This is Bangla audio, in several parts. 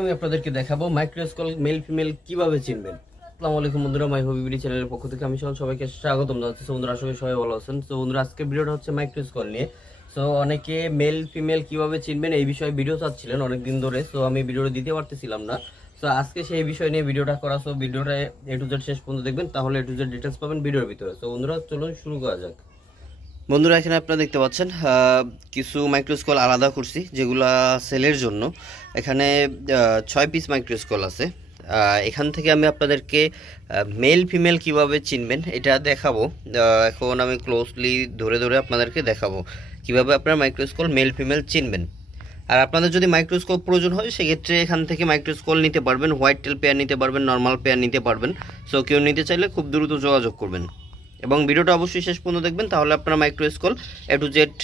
আমি আপনাদেরকে দেখাবো মাইক্রোস্কোপ মেল ফিমেল কিভাবে চিনবেন। আসসালামু আলাইকুম বন্ধুরা, মাই হবি বিডি চ্যানেলের পক্ষ থেকে আমি সবাইকে স্বাগতম জানাচ্ছি। সো বন্ধুরা, আশা করি সবাই ভালো আছেন। সো বন্ধুরা, আজকে ভিডিওটা হচ্ছে মাইক্রোস্কোপ নিয়ে। সো অনেকে মেল ফিমেল কিভাবে চিনবেন এই বিষয়ে ভিডিও চাচ্ছিলেন অনেকদিন ধরে। সো আমি ভিডিওটা দিতে পারতেছিলাম না। সো আজকে সেই বিষয় নিয়ে ভিডিওটা করা। সো ভিডিওটা এ টু জেড শেষ পর্যন্ত দেখবেন, তাহলে এ টু জেড ডিটেলস পাবেন ভিডিওর ভিতরে। সো বন্ধুরা, চলুন শুরু করা যাক। বন্ধুরা, এখানে আপনারা দেখতে পাচ্ছেন কিছু মাইক্রোস্কোপ আলাদা করছি যেগুলা সেলের জন্য। এখানে 6 পিস মাইক্রোস্কোপ আছে। এখান থেকে আমি আপনাদেরকে মেল ফিমেল কিভাবে চিনবেন এটা দেখাবো। এখন আমি ক্লোজলি ধরে ধরে আপনাদেরকে দেখাবো কিভাবে আপনারা মাইক্রোস্কোপ মেল ফিমেল চিনবেন। আর আপনাদের যদি মাইক্রোস্কোপ প্রয়োজন হয় সেক্ষেত্রে এখান থেকে মাইক্রোস্কোপ নিতে পারবেন, হোয়াইট টেল পেয়ার নিতে পারবেন, নর্মাল পেয়ার নিতে পারবেন। সো কেউ নিতে চাইলে খুব দ্রুত যোগাযোগ করবেন এবং ভিডিওটা অবশ্যই শেষ পর্যন্ত দেখবেন, তাহলে আপনারা microscope A to Z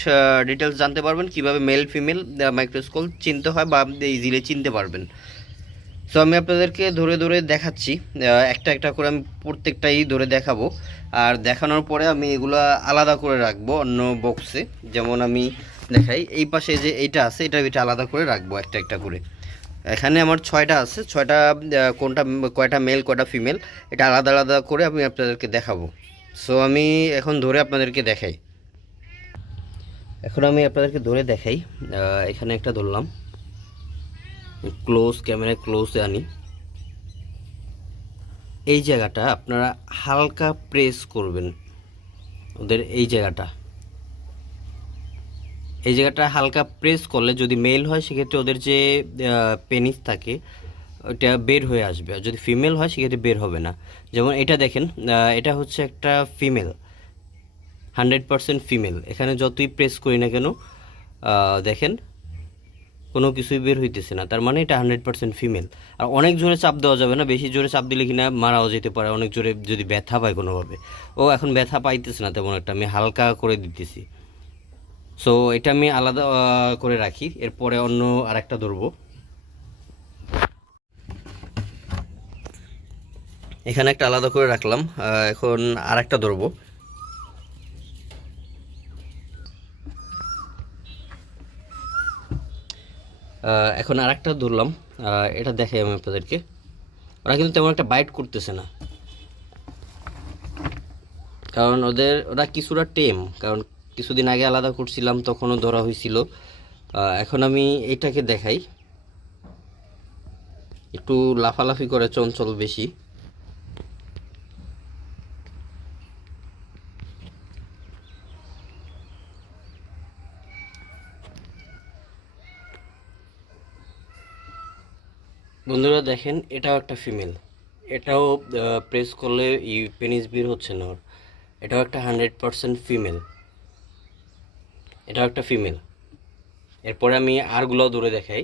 details জানতে পারবেন কিভাবে মেল ফিমেল মাইক্রোস্কোপ চিনতে হয় বা ইজিলি চিনতে পারবেন। সো আমি আপনাদেরকে ধরে ধরে দেখাচ্ছি, একটা একটা করে আমি প্রত্যেকটাই ধরে দেখাবো। আর দেখানোর পরে আমি এগুলো আলাদা করে রাখবো অন্য বক্সে। যেমন আমি দেখাই, এই পাশে যে এইটা আছে এটা আলাদা করে রাখবো একটা একটা করে। এখানে আমার 6টা আছে, 6টা কোনটা কয়টা মেল কয়টা ফিমেল এটা আলাদা আলাদা করে আমি আপনাদেরকে দেখাবো। সো আমি এখন ধরে আপনাদেরকে দেখাই। এখন আমি আপনাদেরকে ধরে দেখাই। এখানে একটা ধরলাম, ক্লোজ ক্যামেরায় ক্লোজে আনি। এই জায়গাটা আপনারা হালকা প্রেস করবেন, ওদের এই জায়গাটা হালকা প্রেস করলে যদি মেল হয় সেক্ষেত্রে ওদের যে পেনিস থাকে ওটা বের হয়ে আসবে, আর যদি ফিমেল হয় সেক্ষেত্রে বের হবে না। যেমন এটা দেখেন, এটা হচ্ছে একটা ফিমেল, 100% ফিমেল। এখানে যতই প্রেস করি না কেন দেখেন কোনো কিছুই বের হইতেছে না, তার মানে এটা 100% ফিমেল। আর অনেক জোরে চাপ দেওয়া যাবে না, বেশি জোরে চাপ দিলে কিনা মারাও যেতে পারে, অনেক জোরে যদি ব্যথা পায় কোনোভাবে। ও এখন ব্যথা পাইতেছে না তেমন একটা, আমি হালকা করে দিতেছি। সো এটা আমি আলাদা করে রাখি। এরপরে অন্য আরেকটা ধরবো, এখানে একটা আলাদা করে রাখলাম। এখন আরেকটা ধরবো। এখন আরেকটা ধরলাম। এটা দেখাই আমি আপনাদেরকে। ওরা কিন্তু তেমন একটা বাইট করতেছে না, কারণ ওরা কিছুটা টেম, কারণ কিছুদিন আগে আলাদা করছিলাম তখনও ধরা হয়েছিল। এখন আমি এটাকে দেখাই, একটু লাফালাফি করে, চঞ্চল বেশি। বন্ধুরা দেখেন, এটাও একটা ফিমেল, এটাও প্রেস করলে পেনিস বের হচ্ছে না ওর। এটাও একটা 100% ফিমেল, এটাও একটা ফিমেল। এরপরে আমি আরগুলোও ধরে দেখাই।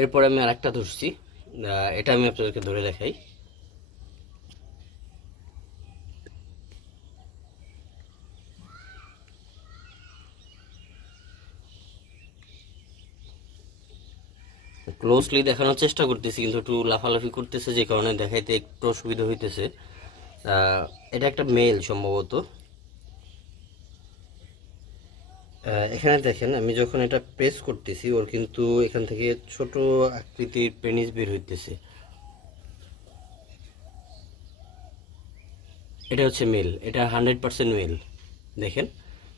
এরপরে আমি আরেকটা ধরছি, এটা আমি আপনাদেরকে ধরে দেখাই। ক্লোজলি দেখানোর চেষ্টা করতেছি কিন্তু একটু লাফালাফি করতেছে, যে কারণে দেখাইতে একটু অসুবিধা হইতেছে। এটা একটা মেল সম্ভবত। এখানে দেখেন, আমি যখন এটা প্রেস করতেছি ওর কিন্তু এখান থেকে ছোট আকৃতির পেনিস বের হইতেছে। এটা হচ্ছে মেল, এটা 100% মেল। দেখেন,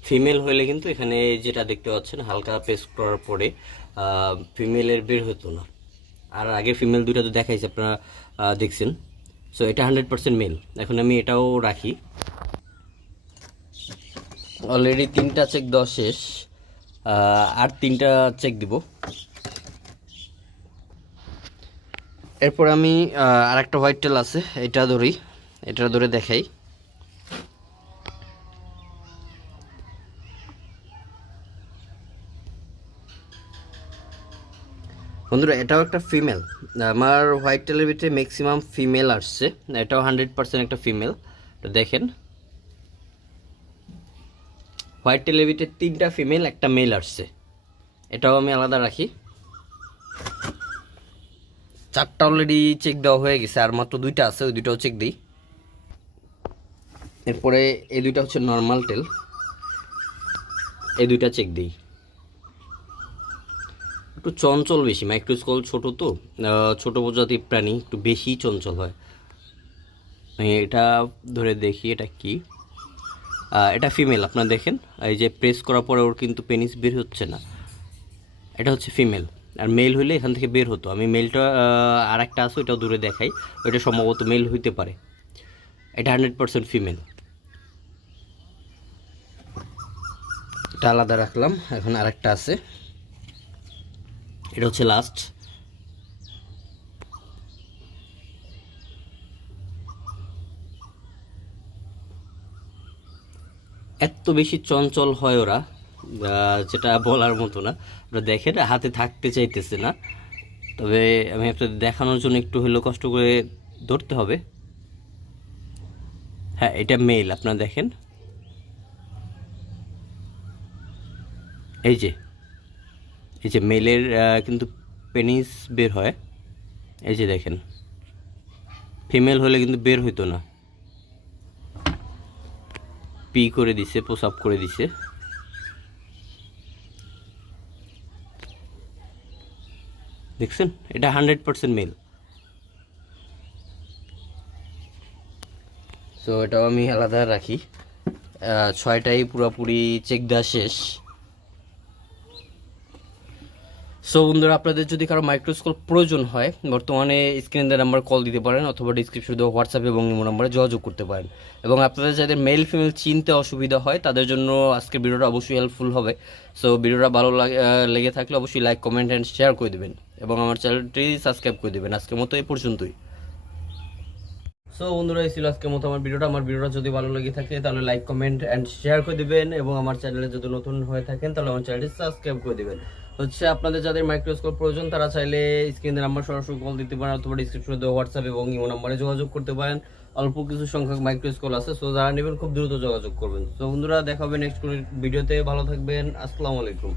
ফিমেল হইলে কিন্তু এখানে যেটা দেখতে পাচ্ছেন হালকা প্রেস করার পরে ফিমেলের বের হতো না। আর আগে ফিমেল দুইটা তো দেখাইছে, আপনারা দেখছেন। সো এটা 100% মেল। এখন আমি এটাও রাখি। অলরেডি 3টা চেক দেওয়া শেষ, আর 3টা চেক দিব। এরপর আমি আরেকটা হোয়াইট টেল আছে, এটা ধরি, এটা ধরে দেখাই। বন্ধুরা, এটাও একটা ফিমেল। আমার হোয়াইট টেলের ভিতরে ম্যাক্সিমাম ফিমেল আসছে, এটাও 100% একটা ফিমেল। তো দেখেন, হোয়াইট টেলের ভিতরে 3টা ফিমেল একটা মেল আসছে, এটাও আমি আলাদা রাখি। 4টা অলরেডি চেক দেওয়া হয়ে গেছে, আর মাত্র 2টা আছে, ওই 2টাও চেক দিই। এরপরে এই 2টা হচ্ছে নর্মাল টেল, এই 2টা চেক দিই। একটু চঞ্চল বেশি, মাইক্রোস্কল ছোট তো, ছোট প্রজাতির প্রাণী একটু বেশি চঞ্চল হয়। আমি এটা ধরে দেখি এটা কি। এটা ফিমেল, আপনারা দেখেন এই যে প্রেস করার পরে ওর কিন্তু পেনিস বের হচ্ছে না, এটা হচ্ছে ফিমেল। আর মেল হইলে এখান থেকে বের হতো। আমি মেলটা আর একটা আছে ওইটাও দূরে দেখাই, ওইটা সম্ভবত মেল হইতে পারে। এটা 100% ফিমেল। এটা আলাদা রাখলাম। এখন আরেকটা আছে, এটা হচ্ছে লাস্ট। এত বেশি চঞ্চল হয় ওরা, যেটা বলার মতো না। ওরা দেখেন হাতে থাকতে চাইতেছে না, তবে আমি আপনাদের দেখানোর জন্য একটু হলেও কষ্ট করে ধরতে হবে। হ্যাঁ, এটা মেল, আপনারা দেখেন এই যে, এই যে মেলের কিন্তু পেনিস বের হয়, এই যে দেখেন। ফিমেল হলে কিন্তু বের হইতো না, পি করে দিছে, প্রসাব করে দিছে। দেখছেন, এটা 100% মেল। সো এটাও আমি আলাদা রাখি। 6টাই পুরোপুরি চেক দেওয়া শেষ। সো বন্ধুরা, আপনাদের যদি কারো মাইক্রোস্কোপ প্রয়োজন হয়, বর্তমানে স্ক্রিনে দেওয়া নাম্বার কল দিতে পারেন, অথবা ডিসক্রিপশনে দেওয়া হোয়াটসঅ্যাপ এবং ইমো নাম্বারে যোগাযোগ করতে পারেন। এবং আপনাদের যাদের মেল ফিমেল চিনতে অসুবিধা হয় তাদের জন্য আজকের ভিডিওটা অবশ্যই হেল্পফুল হবে। সো ভিডিওটা ভালো লেগে থাকলে অবশ্যই লাইক, কমেন্ট অ্যান্ড শেয়ার করে দেবেন, এবং আমার চ্যানেলটি সাবস্ক্রাইব করে দেবেন। আজকের মতো এই পর্যন্তই। সো বন্ধুরা, এই ছিল আজকের মতো আমার ভিডিওটা। আমার ভিডিওটা যদি ভালো লেগে থাকে তাহলে লাইক, কমেন্ট অ্যান্ড শেয়ার করে দিবেন, এবং আমার চ্যানেলে যদি নতুন হয়ে থাকেন তাহলে আমার চ্যানেলটি সাবস্ক্রাইব করে দিবেন। হচ্ছে আপনাদের যাদের মাইক্রোস্কোপ প্রয়োজন তারা চাইলে স্ক্রিনের নাম্বার সরাসরি কল দিতে পারেন, অথবা ডিসক্রিপশনে দেওয়া হোয়াটসঅ্যাপ এবং ইমো নাম্বারে যোগাযোগ করতে পারেন। অল্প কিছু সংখ্যক মাইক্রোস্কোপ আছে, সো যারা নেবেন খুব দ্রুত যোগাযোগ করবেন। তো বন্ধুরা, দেখা হবে নেক্সট কোনো ভিডিওতে। ভালো থাকবেন, আসসালামু আলাইকুম।